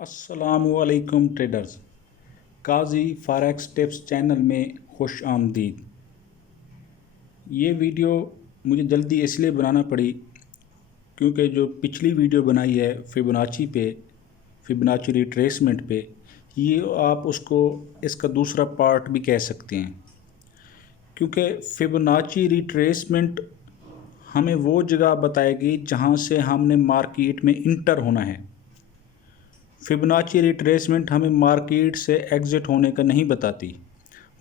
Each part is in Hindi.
अस्सलामुअलैकुम ट्रेडर्स। काजी फॉरेक्स टिप्स चैनल में खुश आमदीद। ये वीडियो मुझे जल्दी इसलिए बनाना पड़ी क्योंकि जो पिछली वीडियो बनाई है फिबोनाची रिट्रेसमेंट पे, ये आप उसको इसका दूसरा पार्ट भी कह सकते हैं, क्योंकि फिबोनाची रिट्रेसमेंट हमें वो जगह बताएगी जहाँ से हमने मार्केट में इंटर होना है। फिबोनाची रिट्रेसमेंट हमें मार्केट से एग्ज़िट होने का नहीं बताती।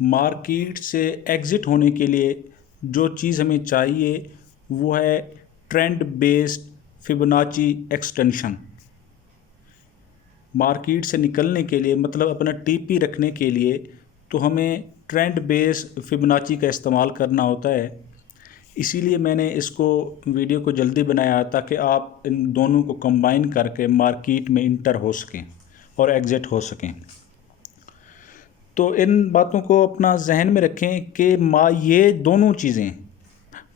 मार्केट से एग्ज़िट होने के लिए जो चीज़ हमें चाहिए वो है trend based Fibonacci extension. Market से निकलने के लिए, मतलब अपना टीपी रखने के लिए, तो हमें ट्रेंड बेस्ड फिबोनाची का इस्तेमाल करना होता है। इसीलिए मैंने इसको वीडियो को जल्दी बनाया ताकि आप इन दोनों को कंबाइन करके मार्केट में इंटर हो सकें और एग्ज़िट हो सकें। तो इन बातों को अपना जहन में रखें कि ये दोनों चीज़ें,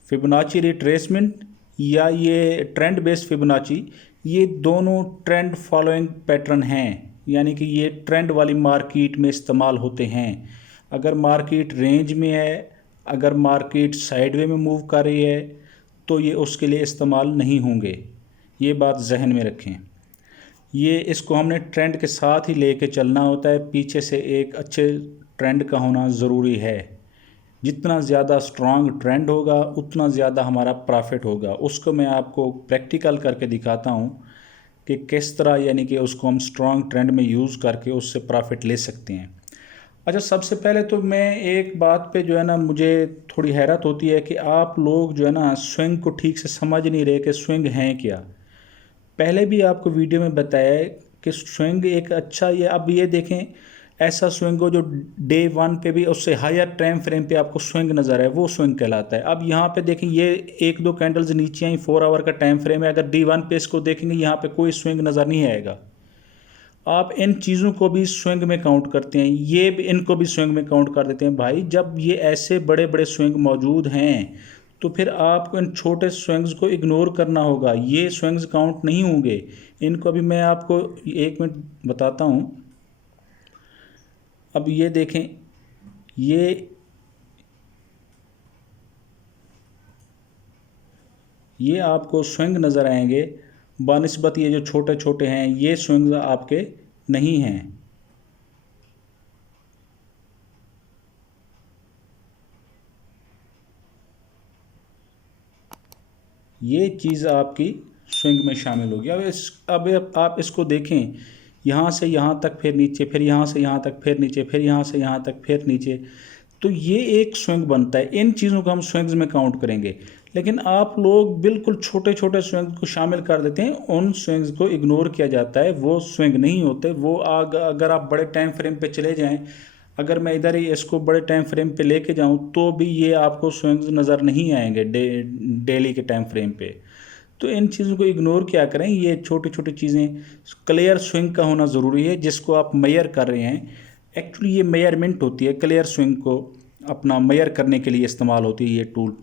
फिबोनाची रिट्रेसमेंट या ये ट्रेंड बेस्ड फिबोनाची, ये दोनों ट्रेंड फॉलोइंग पैटर्न हैं, यानी कि ये ट्रेंड वाली मार्केट में इस्तेमाल होते हैं। अगर मार्केट रेंज में है, अगर मार्केट साइडवे में मूव कर रही है, तो ये उसके लिए इस्तेमाल नहीं होंगे। ये बात जहन में रखें। ये इसको हमने ट्रेंड के साथ ही लेके चलना होता है। पीछे से एक अच्छे ट्रेंड का होना ज़रूरी है। जितना ज़्यादा स्ट्रांग ट्रेंड होगा उतना ज़्यादा हमारा प्रॉफिट होगा। उसको मैं आपको प्रैक्टिकल करके दिखाता हूँ कि किस तरह, यानी कि उसको हम स्ट्रांग ट्रेंड में यूज़ करके उससे प्रॉफिट ले सकते हैं। अच्छा, सबसे पहले तो मैं एक बात पे जो है ना, मुझे थोड़ी हैरत होती है कि आप लोग जो है ना स्विंग को ठीक से समझ नहीं रहे कि स्विंग हैं क्या। पहले भी आपको वीडियो में बताया है कि स्विंग एक अच्छा, ये अब ये देखें, ऐसा स्विंग हो जो डे 1 पे भी उससे हायर टाइम फ्रेम पे आपको स्विंग नज़र आए, वो स्विंग कहलाता है। अब यहाँ पे देखें, ये एक दो कैंडल्स नीचे आई, 4 आवर का टाइम फ्रेम है। अगर D1 पे इसको देखेंगे, यहाँ पे कोई स्विंग नज़र नहीं आएगा। आप इन चीज़ों को भी स्विंग में काउंट करते हैं, ये भी इनको भी स्विंग में काउंट कर देते हैं। भाई, जब ये ऐसे बड़े बड़े स्विंग मौजूद हैं तो फिर आपको इन छोटे स्विंग्स को इग्नोर करना होगा। ये स्विंग्स काउंट नहीं होंगे। इनको अभी मैं आपको 1 मिनट बताता हूँ। अब ये देखें, ये आपको स्विंग नज़र आएंगे बानिस्बत ये जो छोटे छोटे हैं, ये स्विंग्स आपके नहीं हैं। ये चीज़ आपकी स्विंग में शामिल होगी। अब आप इसको देखें, यहाँ से यहाँ तक फिर नीचे, फिर यहाँ से यहाँ तक फिर नीचे, फिर यहाँ से यहाँ तक फिर नीचे, तो ये एक स्विंग बनता है। इन चीज़ों को हम स्विंग्स में काउंट करेंगे। लेकिन आप लोग बिल्कुल छोटे छोटे स्विंग्स को शामिल कर देते हैं, उन स्विंग्स को इग्नोर किया जाता है। वो स्विंग नहीं होते। वो अगर आप बड़े टाइम फ्रेम पे चले जाएं, अगर मैं इधर ही इसको बड़े टाइम फ्रेम पे लेके जाऊं, तो भी ये आपको स्विंग्स नज़र नहीं आएंगे डेली के टाइम फ्रेम पे। तो इन चीज़ों को इग्नोर क्या करें, ये छोटी छोटी चीज़ें, क्लियर स्विंग का होना ज़रूरी है जिसको आप मेयर कर रहे हैं। एक्चुअली ये मेयरमेंट होती है, क्लियर स्विंग को अपना मेयर करने के लिए इस्तेमाल होती है ये टूल।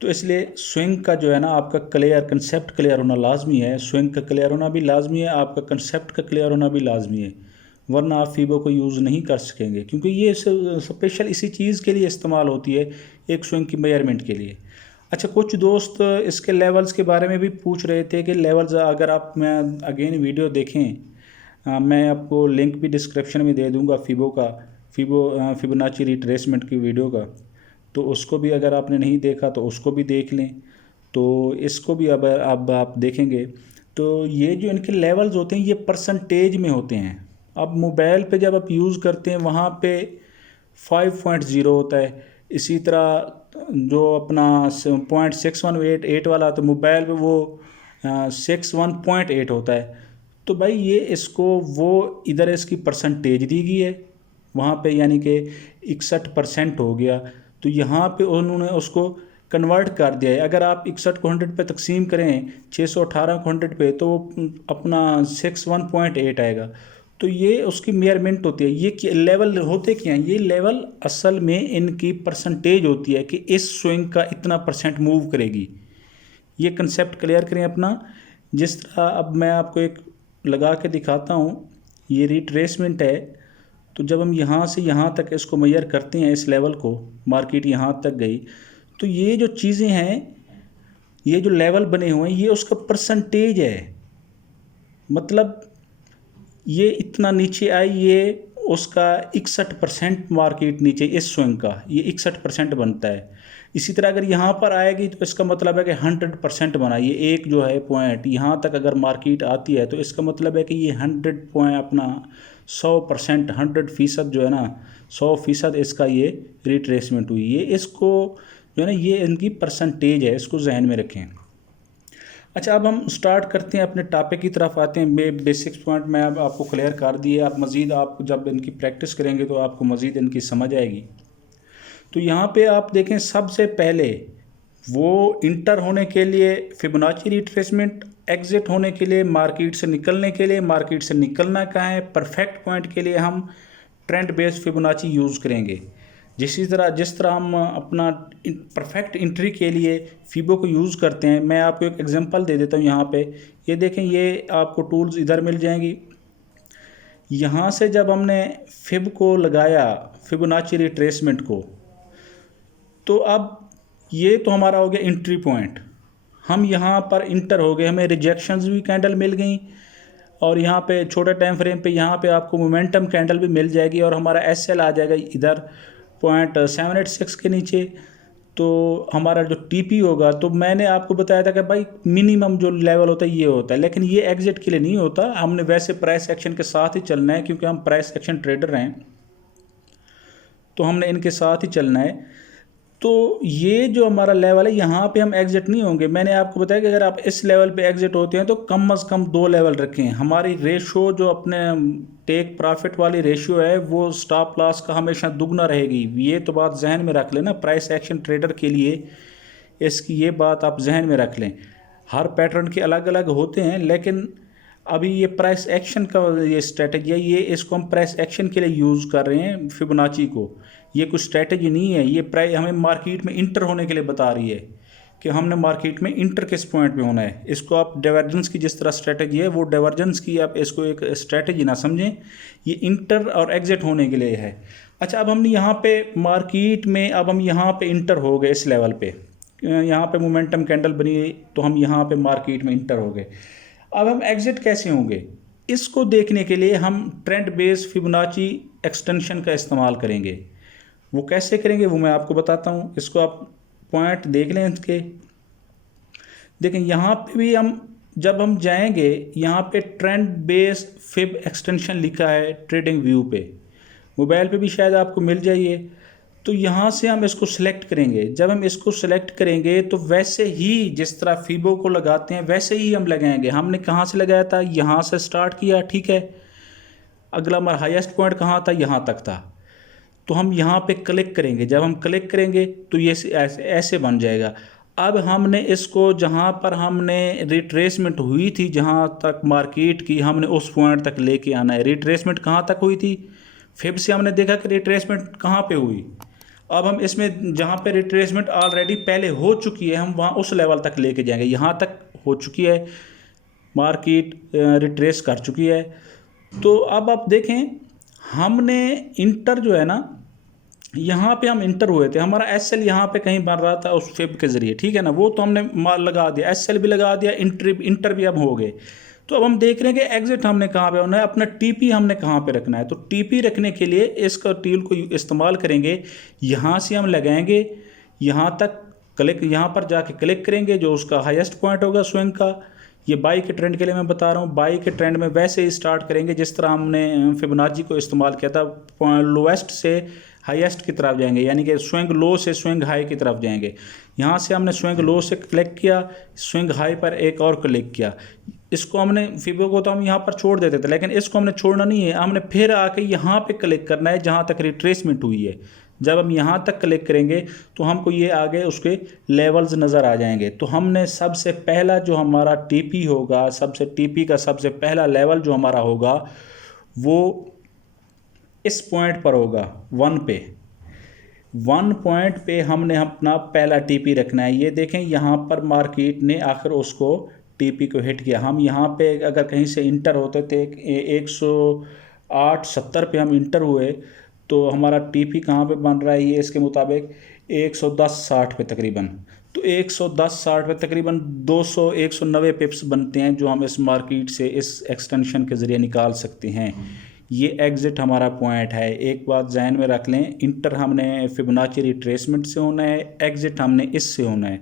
तो इसलिए स्विंग का जो है ना, आपका क्लियर कंसेप्ट क्लियर होना लाजमी है। स्विंग का क्लियर होना भी लाजमी है, आपका कंसेप्ट का क्लियर होना भी लाजमी है, वरना आप फीबो को यूज़ नहीं कर सकेंगे। क्योंकि ये स्पेशल इसी चीज़ के लिए इस्तेमाल होती है, एक स्विंग की मेजरमेंट के लिए। अच्छा, कुछ दोस्त इसके लेवल्स के बारे में भी पूछ रहे थे कि लेवल्स, अगर आप मैं अगेन वीडियो देखें, मैं आपको लिंक भी डिस्क्रिप्शन में दे दूंगा फिबोनाची रिट्रेसमेंट की वीडियो का, तो उसको भी अगर आपने नहीं देखा तो उसको भी देख लें। तो इसको भी अब आप देखेंगे तो ये जो इनके लेवल्स होते हैं ये परसेंटेज में होते हैं। अब मोबाइल पे जब आप यूज़ करते हैं वहाँ पे 5.0 होता है। इसी तरह जो अपना 0.6188 वाला, तो मोबाइल पे वो 61.8 होता है। तो भाई ये इसको वो इधर इसकी परसेंटेज दी गई है वहाँ पे, यानी कि 61% हो गया। तो यहाँ पे उन्होंने उसको कन्वर्ट कर दिया है। अगर आप 61 को 100 पे तकसीम करें, 618 को 100 पे, तो अपना 61.8 आएगा। तो ये उसकी मेयरमेंट होती है। ये लेवल होते क्या हैं, ये लेवल असल में इनकी परसेंटेज होती है कि इस स्विंग का इतना % मूव करेगी। ये कंसेप्ट क्लियर करें अपना। जिस तरह अब मैं आपको एक लगा के दिखाता हूँ, ये रिट्रेसमेंट है। तो जब हम यहाँ से यहाँ तक इसको मेजर करते हैं, इस लेवल को, मार्केट यहाँ तक गई, तो ये जो चीज़ें हैं, ये जो लेवल बने हुए हैं, ये उसका परसेंटेज है। मतलब ये इतना नीचे आई, ये उसका 61% मार्केट नीचे, इस स्विंग का ये 61% बनता है। इसी तरह अगर यहाँ पर आएगी तो इसका मतलब है कि 100% बना। ये एक जो है पॉइंट यहाँ तक अगर मार्केट आती है तो इसका मतलब है कि ये 100 पॉइंट अपना 100%, 100% जो है ना, 100% इसका ये रिट्रेसमेंट हुई। ये इसको जो है ना, ये इनकी परसेंटेज है, इसको जहन में रखें। अच्छा, अब हम स्टार्ट करते हैं, अपने टॉपिक की तरफ आते हैं। बेसिक्स पॉइंट मैं अब आपको क्लियर कर दिए। आप मज़ीद आप जब इनकी प्रैक्टिस करेंगे तो आपको मज़ीद इनकी समझ आएगी। तो यहाँ पे आप देखें, सबसे पहले वो इंटर होने के लिए फिबोनाची रिट्रेसमेंट, एग्जिट होने के लिए, मार्केट से निकलने के लिए, मार्केट से निकलना कहाँ है, परफेक्ट पॉइंट के लिए हम ट्रेंड बेस्ड फिबोनाची यूज़ करेंगे। जिस तरह हम अपना परफेक्ट एंट्री के लिए फिबो को यूज़ करते हैं। मैं आपको एक एग्जांपल दे देता हूँ यहाँ पे। ये देखें, ये आपको टूल्स इधर मिल जाएंगी। यहाँ से जब हमने फिब को लगाया, फिबोनाची रिट्रेसमेंट को, तो अब ये तो हमारा हो गया एंट्री पॉइंट। हम यहाँ पर इंटर हो गए, हमें रिजेक्शंस भी कैंडल मिल गई, और यहाँ पे छोटे टाइम फ्रेम पे यहाँ पे आपको मोमेंटम कैंडल भी मिल जाएगी, और हमारा एसएल आ जाएगा इधर 0.786 के नीचे। तो हमारा जो टीपी होगा, तो मैंने आपको बताया था कि भाई मिनिमम जो लेवल होता है ये होता है, लेकिन ये एग्जिट के लिए नहीं होता। हमने वैसे प्राइस एक्शन के साथ ही चलना है, क्योंकि हम प्राइस एक्शन ट्रेडर हैं, तो हमने इनके साथ ही चलना है। तो ये जो हमारा लेवल है, यहाँ पे हम एग्जिट नहीं होंगे। मैंने आपको बताया कि अगर आप इस लेवल पे एग्जिट होते हैं तो कम से कम 2 लेवल रखें। हमारी रेशो जो अपने टेक प्रॉफिट वाली रेशियो है, वो स्टॉप लॉस का हमेशा दुगना रहेगी। ये तो बात जहन में रख लेना, प्राइस एक्शन ट्रेडर के लिए इसकी ये बात आप जहन में रख लें। हर पैटर्न के अलग अलग होते हैं, लेकिन अभी ये प्राइस एक्शन का ये स्ट्रेटजी है, ये इसको हम प्राइस एक्शन के लिए यूज़ कर रहे हैं फिबोनाची को। ये कुछ स्ट्रेटजी नहीं है, ये प्राइस हमें मार्केट में इंटर होने के लिए बता रही है कि हमने मार्केट में इंटर किस पॉइंट पे होना है। इसको आप डाइवर्जेंस की जिस तरह स्ट्रेटजी है, वो डाइवर्जेंस की आप इसको एक स्ट्रेटजी ना समझें, ये इंटर और एग्जिट होने के लिए है। अच्छा, अब हमने यहाँ पे मार्केट में, अब हम यहाँ पे इंटर हो गए इस लेवल पे, यहाँ पे मोमेंटम कैंडल बनी, तो हम यहाँ पे मार्केट में इंटर हो गए। अब हम एग्जिट कैसे होंगे, इसको देखने के लिए हम ट्रेंड बेस्ड फिबोनाची एक्सटेंशन का इस्तेमाल करेंगे। वो कैसे करेंगे वो मैं आपको बताता हूँ। इसको आप पॉइंट देख लें इसके। देखें, यहाँ पे भी हम जब हम जाएंगे, यहाँ पे ट्रेंड बेस्ड फिब एक्सटेंशन लिखा है ट्रेडिंग व्यू पे, मोबाइल पे भी शायद आपको मिल जाइए। तो यहाँ से हम इसको सिलेक्ट करेंगे। जब हम इसको सिलेक्ट करेंगे तो वैसे ही जिस तरह फिबो को लगाते हैं वैसे ही हम लगाएंगे। हमने कहाँ से लगाया था, यहाँ से स्टार्ट किया, ठीक है। अगला हमारा हाईएस्ट पॉइंट कहाँ था, यहाँ तक था। तो हम यहाँ पे क्लिक करेंगे। जब हम क्लिक करेंगे तो ये ऐसे बन जाएगा। अब हमने इसको, जहाँ पर हमने रिट्रेसमेंट हुई थी, जहाँ तक मार्केट की, हमने उस पॉइंट तक लेके आना है। रिट्रेसमेंट कहाँ तक हुई थी, फिब से हमने देखा कि रिट्रेसमेंट कहाँ पे हुई। अब हम इसमें जहाँ पे रिट्रेसमेंट ऑलरेडी पहले हो चुकी है, हम वहाँ उस लेवल तक लेके जाएंगे। यहाँ तक हो चुकी है, मार्केट रिट्रेस कर चुकी है। तो अब आप देखें, हमने इंटर जो है ना, यहाँ पे हम इंटर हुए थे, हमारा एसएल यहाँ पे कहीं बन रहा था उस फिब के ज़रिए, ठीक है ना। वो तो हमने मार लगा दिया, एसएल भी लगा दिया, इंटर भी अब हो गए। तो अब हम देख रहे हैं कि एग्जिट हमने कहाँ पे होना है, अपना टीपी हमने कहाँ पे रखना है। तो टीपी रखने के लिए इसका टूल को इस्तेमाल करेंगे। यहाँ से हम लगाएंगे, यहाँ तक क्लिक, यहाँ पर जाके क्लिक करेंगे, जो उसका हाईएस्ट पॉइंट होगा स्विंग का। ये बाई के ट्रेंड के लिए मैं बता रहा हूँ। बाई के ट्रेंड में वैसे ही स्टार्ट करेंगे जिस तरह हमने फिबोनाची को इस्तेमाल किया था। लोएस्ट से हाईएस्ट की तरफ जाएंगे, यानी कि स्विंग लो से स्विंग हाई की तरफ जाएंगे। यहाँ से हमने स्विंग लो से क्लिक किया, स्विंग हाई पर एक और क्लिक किया। इसको हमने फिबो को तो हम यहाँ पर छोड़ देते थे, लेकिन इसको हमने छोड़ना नहीं है। हमने फिर आके यहाँ पे क्लिक करना है जहाँ तक रिट्रेसमेंट हुई है। जब हम यहाँ तक क्लिक करेंगे तो हमको ये आगे उसके लेवल्स नज़र आ जाएंगे। तो हमने सबसे पहला जो हमारा टीपी होगा, टीपी का सबसे पहला लेवल जो हमारा होगा वो इस पॉइंट पर होगा, 1 पे। 1 पॉइंट पे हमने अपना पहला टीपी रखना है। ये देखें, यहाँ पर मार्केट ने आखिर उसको टीपी को हिट किया। हम यहाँ पे अगर कहीं से इंटर होते थे 108.70 पे हम इंटर हुए, तो हमारा टीपी कहाँ पे बन रहा है ये इसके मुताबिक 110.60 पे तकरीबन। तो 110.60 पे तकरीबन 190 पिप्स बनते हैं, जो हम इस मार्केट से इस एक्सटेंशन के ज़रिए निकाल सकते हैं। ये एग्ज़िट हमारा पॉइंट है। एक बात जहन में रख लें, इंटर हमने फिबोनाची रिट्रेसमेंट से होना है, एग्ज़िट हमने इससे होना है।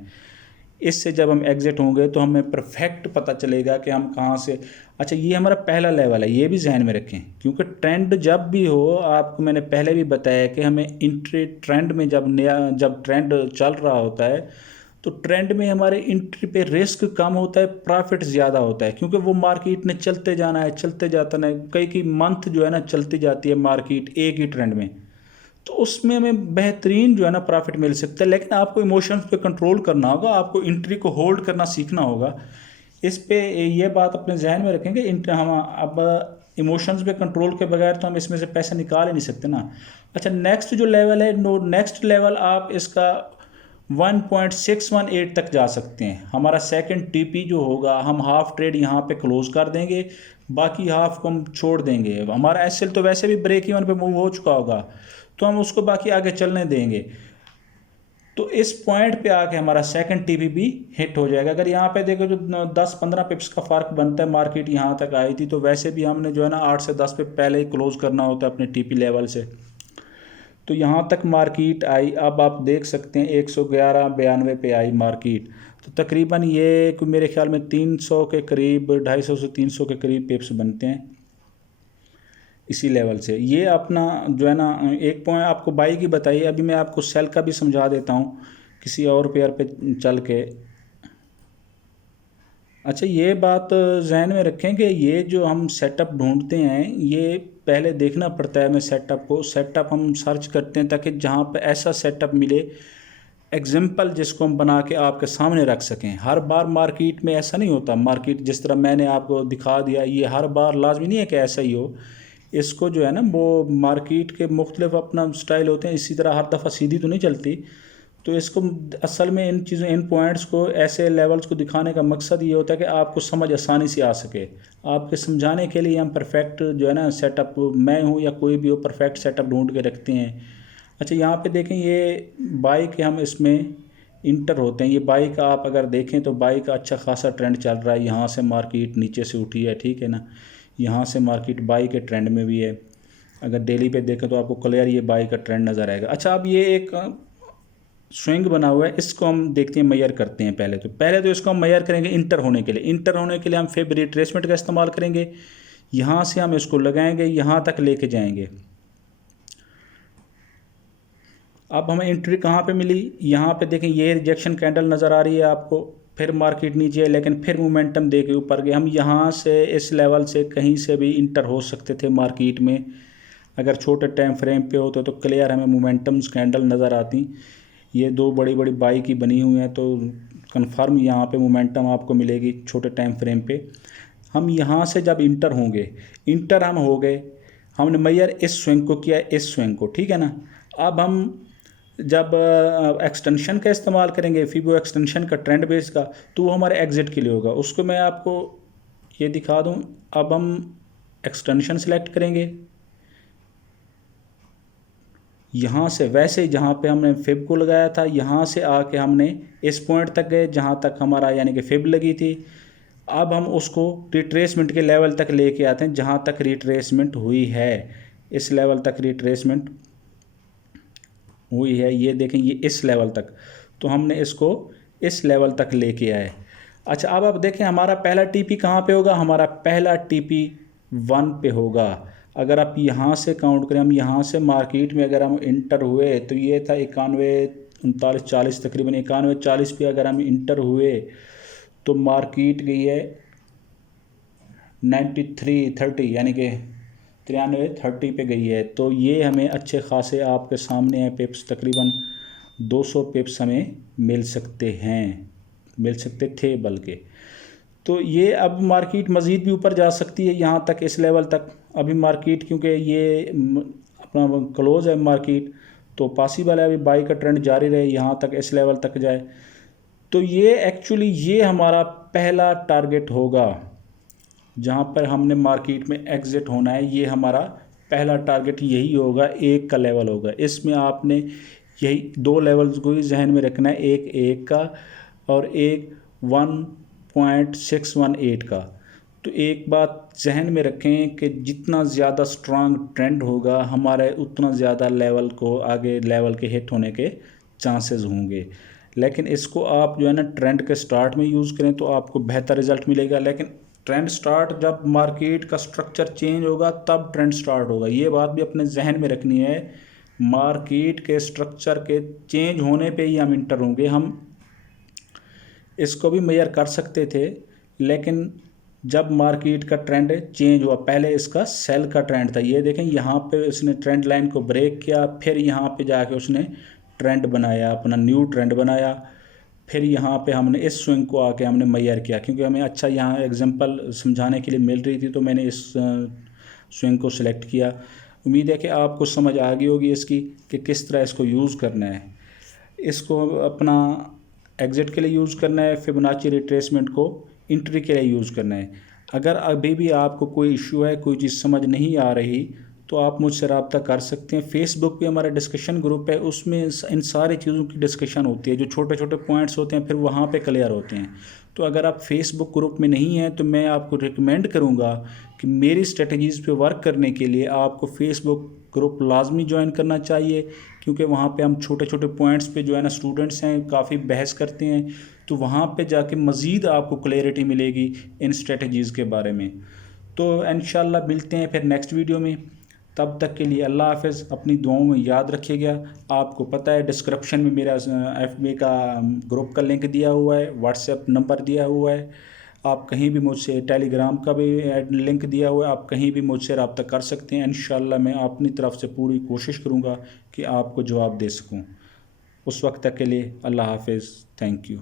इससे जब हम एग्ज़िट होंगे तो हमें परफेक्ट पता चलेगा कि हम कहाँ से। अच्छा, ये हमारा पहला लेवल है, ये भी जहन में रखें, क्योंकि ट्रेंड जब भी हो, आपको मैंने पहले भी बताया कि हमें इंट्री ट्रेंड में जब ट्रेंड चल रहा होता है, तो ट्रेंड में हमारे इंट्री पे रिस्क कम होता है, प्रॉफिट ज़्यादा होता है, क्योंकि वो मार्केट ने चलते जाना है, चलते जाता है। कई मंथ जो है ना चलती जाती है मार्केट एक ही ट्रेंड में, तो उसमें हमें बेहतरीन जो है ना प्रॉफिट मिल सकता है। लेकिन आपको इमोशंस पे कंट्रोल करना होगा, आपको इंट्री को होल्ड करना सीखना होगा। इस पे ये बात अपने जहन में रखेंगे, हम अब इमोशंस पे कंट्रोल के बगैर तो हम इसमें से पैसा निकाल ही नहीं सकते ना। अच्छा, नेक्स्ट जो लेवल है, नेक्स्ट लेवल आप इसका 1.618 तक जा सकते हैं। हमारा सेकंड टीपी जो होगा, हम हाफ ट्रेड यहाँ पे क्लोज कर देंगे, बाकी हाफ को हम छोड़ देंगे। हमारा एसएल तो वैसे भी ब्रेक इवन पे मूव हो चुका होगा, तो हम उसको बाकी आगे चलने देंगे। तो इस पॉइंट पे आके हमारा सेकंड टीपी भी हिट हो जाएगा। अगर यहाँ पे देखो जो 10-15 पिप्स का फ़र्क बनता है, मार्केट यहाँ तक आई थी, तो वैसे भी हमने जो है ना 8 से 10 पे पहले ही क्लोज करना होता है अपने टीपी लेवल से। तो यहाँ तक मार्केट आई। अब आप देख सकते हैं 111.92 पे आई मार्केट। तो तकरीबन ये मेरे ख्याल में 300 के करीब, 250 से 300 के करीब पिप्स बनते हैं इसी लेवल से। ये अपना जो है ना एक पॉइंट आपको बाई की बताइए। अभी मैं आपको सेल का भी समझा देता हूँ किसी और पेयर पे चल के। अच्छा, ये बात जहन में रखें कि ये जो हम सेटअप ढूंढते हैं, ये पहले देखना पड़ता है हमें सेटअप हम सर्च करते हैं ताकि जहाँ पे ऐसा सेटअप मिले एग्जाम्पल जिसको हम बना के आपके सामने रख सकें। हर बार मार्केट में ऐसा नहीं होता, मार्केट जिस तरह मैंने आपको दिखा दिया ये हर बार लाजमी नहीं है कि ऐसा ही हो। इसको जो है ना वो मार्केट के मुख्तलिफ अपना स्टाइल होते हैं, इसी तरह हर दफ़ा सीधी तो नहीं चलती। तो इसको असल में इन पॉइंट्स को, ऐसे लेवल्स को दिखाने का मकसद ये होता है कि आपको समझ आसानी से आ सके। आपके समझाने के लिए हम परफेक्ट जो है ना सेटअप, मैं हूँ या कोई भी हो, परफेक्ट सेटअप ढूंढ के रखते हैं। अच्छा, यहाँ पे देखें ये बाई के हम इसमें इंटर होते हैं। ये बाई का आप अगर देखें तो बाई का अच्छा खासा ट्रेंड चल रहा है। यहाँ से मार्केट नीचे से उठी है, ठीक है ना, यहाँ से मार्केट बाई के ट्रेंड में भी है। अगर डेली पे देखें तो आपको क्लियर ये बाई का ट्रेंड नज़र आएगा। अच्छा, अब ये एक स्विंग बना हुआ है, इसको हम देखते हैं, मेजर करते हैं। पहले तो इसको हम मेजर करेंगे इंटर होने के लिए। इंटर होने के लिए हम फिब रिट्रेसमेंट का इस्तेमाल करेंगे। यहाँ से हम इसको लगाएंगे, यहाँ तक लेके जाएंगे। अब हमें एंट्री कहाँ पे मिली, यहाँ पे देखें ये रिजेक्शन कैंडल नज़र आ रही है आपको। फिर मार्केट नीचे, लेकिन फिर मोमेंटम दे के ऊपर गए। हम यहाँ से इस लेवल से कहीं से भी इंटर हो सकते थे मार्केट में। अगर छोटे टाइम फ्रेम पे होते तो क्लियर हमें मोमेंटम्स कैंडल नज़र आती। ये दो बड़ी बड़ी बाई की बनी हुई हैं, तो कंफर्म यहाँ पे मोमेंटम आपको मिलेगी छोटे टाइम फ्रेम पे। हम यहाँ से जब इंटर होंगे, इंटर हम हो गए, हमने मेजर इस स्विंग को किया, इस स्विंग को, ठीक है ना। अब हम जब एक्सटेंशन का इस्तेमाल करेंगे, फिबो एक्सटेंशन का ट्रेंड बेस का, तो वो हमारे एग्जिट के लिए होगा। उसको मैं आपको ये दिखा दूं। अब हम एक्सटेंशन सेलेक्ट करेंगे, यहाँ से वैसे जहाँ पे हमने फिब को लगाया था, यहाँ से आके हमने इस पॉइंट तक गए जहाँ तक हमारा यानी कि फिब लगी थी। अब हम उसको रिट्रेसमेंट के लेवल तक लेके आते हैं जहाँ तक रिट्रेसमेंट हुई है। इस लेवल तक रिट्रेसमेंट हुई है, ये देखें, ये इस लेवल तक। तो हमने इसको इस लेवल तक लेके आए। अच्छा, अब आप देखें हमारा पहला टीपी कहाँ पे होगा। हमारा पहला टीपी 1 पे होगा। अगर आप यहाँ से काउंट करें, हम यहाँ से मार्केट में अगर हम इंटर हुए तो ये था 91-39-40, तकरीबन 91-40 पे अगर हम इंटर हुए तो मार्केट गई है 93-30 यानी कि 93-30 पे गई है। तो ये हमें अच्छे खासे आपके सामने है पिप्स, तकरीबन 200 पिप्स हमें मिल सकते थे बल्कि। तो ये अब मार्केट मज़ीद भी ऊपर जा सकती है यहाँ तक, इस लेवल तक। अभी मार्केट क्योंकि ये अपना क्लोज है मार्केट, तो पॉसिबल है अभी बाई का ट्रेंड जारी रहे, यहाँ तक इस लेवल तक जाए। तो ये एक्चुअली ये हमारा पहला टारगेट होगा जहाँ पर हमने मार्केट में एग्ज़िट होना है, ये हमारा पहला टारगेट यही होगा, 1 का लेवल होगा। इसमें आपने यही 2 लेवल्स को ही जहन में रखना है, एक 1 का और एक 1.618 का। तो एक बात जहन में रखें कि जितना ज़्यादा स्ट्रांग ट्रेंड होगा हमारे, उतना ज़्यादा लेवल को आगे लेवल के हिट होने के चांसेस होंगे। लेकिन इसको आप जो है ना ट्रेंड के स्टार्ट में यूज़ करें तो आपको बेहतर रिज़ल्ट मिलेगा। लेकिन ट्रेंड स्टार्ट जब मार्केट का स्ट्रक्चर चेंज होगा तब ट्रेंड स्टार्ट होगा, ये बात भी अपने जहन में रखनी है। मार्केट के स्ट्रक्चर के चेंज होने पे ही हम इंटर होंगे। हम इसको भी मेजर कर सकते थे, लेकिन जब मार्केट का ट्रेंड चेंज हुआ, पहले इसका सेल का ट्रेंड था, ये देखें यहाँ पे उसने ट्रेंड लाइन को ब्रेक किया, फिर यहाँ पे जाके उसने ट्रेंड बनाया, अपना न्यू ट्रेंड बनाया। फिर यहाँ पे हमने इस स्विंग को आके हमने मेजर किया, क्योंकि हमें अच्छा यहाँ एग्जांपल समझाने के लिए मिल रही थी, तो मैंने इस स्विंग को सिलेक्ट किया। उम्मीद है कि आपको समझ आ गई होगी इसकी कि किस तरह इसको यूज़ करना है। इसको अपना एग्ज़िट के लिए यूज़ करना है, फिबोनाची रिट्रेसमेंट को एंट्री के लिए यूज़ करना है। अगर अभी भी आपको कोई इशू है, कोई चीज़ समझ नहीं आ रही, तो आप मुझसे रब्ता कर सकते हैं। फेसबुक पे हमारा डिस्कशन ग्रुप है, उसमें इन सारी चीज़ों की डिस्कशन होती है, जो छोटे छोटे पॉइंट्स होते हैं फिर वहाँ पे क्लियर होते हैं। तो अगर आप फेसबुक ग्रुप में नहीं हैं तो मैं आपको रिकमेंड करूँगा कि मेरी स्ट्रेटजीज़ पे वर्क करने के लिए आपको फेसबुक ग्रुप लाजमी ज्वाइन करना चाहिए, क्योंकि वहाँ पे हम छोटे छोटे पॉइंट्स पे जो है ना स्टूडेंट्स हैं काफ़ी बहस करते हैं, तो वहाँ पे जाके मज़ीद आपको क्लैरिटी मिलेगी इन स्ट्रेटजीज़ के बारे में। तो इंशाल्लाह मिलते हैं फिर नेक्स्ट वीडियो में। तब तक के लिए अल्लाह हाफ़िज़। अपनी दुआओं में याद रखिएगा। आपको पता है डिस्क्रिप्शन में मेरा FB का ग्रुप का लिंक दिया हुआ है, व्हाट्सएप नंबर दिया हुआ है। आप कहीं भी मुझसे, टेलीग्राम का भी लिंक दिया हुआ है, आप कहीं भी मुझसे रब्ता कर सकते हैं। इंशाल्लाह मैं अपनी तरफ से पूरी कोशिश करूँगा कि आपको जवाब दे सकूँ। उस वक्त तक के लिए अल्लाह हाफ़िज़। Thank you.